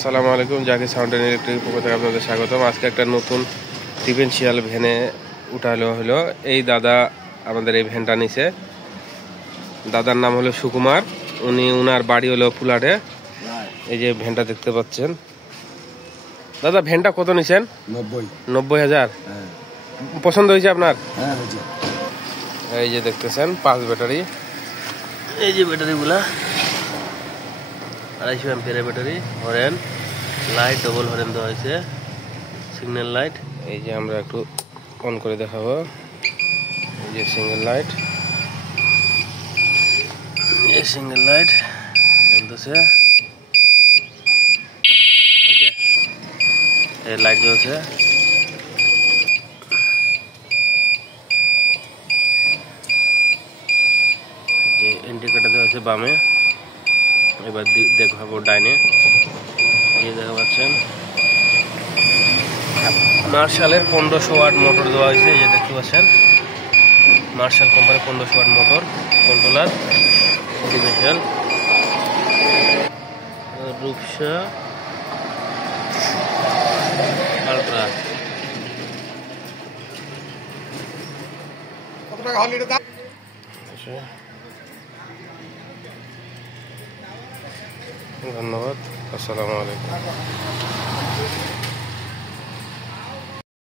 আসসালামু আলাইকুম, Zakir sound and electric পক্ষ থেকে আপনাদের স্বাগতম। আজকে একটা নতুন ডিফেন্সিয়াল ভ্যানে উঠালো হলো। এই দাদা আমাদের এই ভ্যানটা নিছে। দাদার নাম হলো সুকুমার, উনার বাড়ি হলো পুলাডে। এই যে ভ্যানটা দেখতে পাচ্ছেন। দাদা ভ্যানটা কত নিছেন? 90,000। পছন্দ হয়েছে আপনার? এই যে দেখতেছেন 5 ব্যাটারি, এই যে ব্যাটারিগুলা 250 অ্যাম্পিয়ারের battery. Horn light double horn দেওয়া হয়েছে, সিগন্যাল লাইট। এই যে আমরা একটু অন করে দেখাবো। এই যে সিঙ্গেল লাইট, এই সিঙ্গেল লাইট জ্বলতেছে। এই লাইট জ্বলছে। যে ইন্ডিকেটর দেওয়া আছে বামে। এবার দেখাবো ডাইনে। এই দেখা পাচ্ছেন মার্শালের 1500 ওয়াট মোটর দেওয়া হয়েছে। এই যে দেখতে পাচ্ছেন মার্শাল কোম্পানির 1500 watt motor, controller, differential. Rupsa ultra. কত টাকা হল এটা দাম? ধন্যবাদ। আসসালামু আলাইকুম।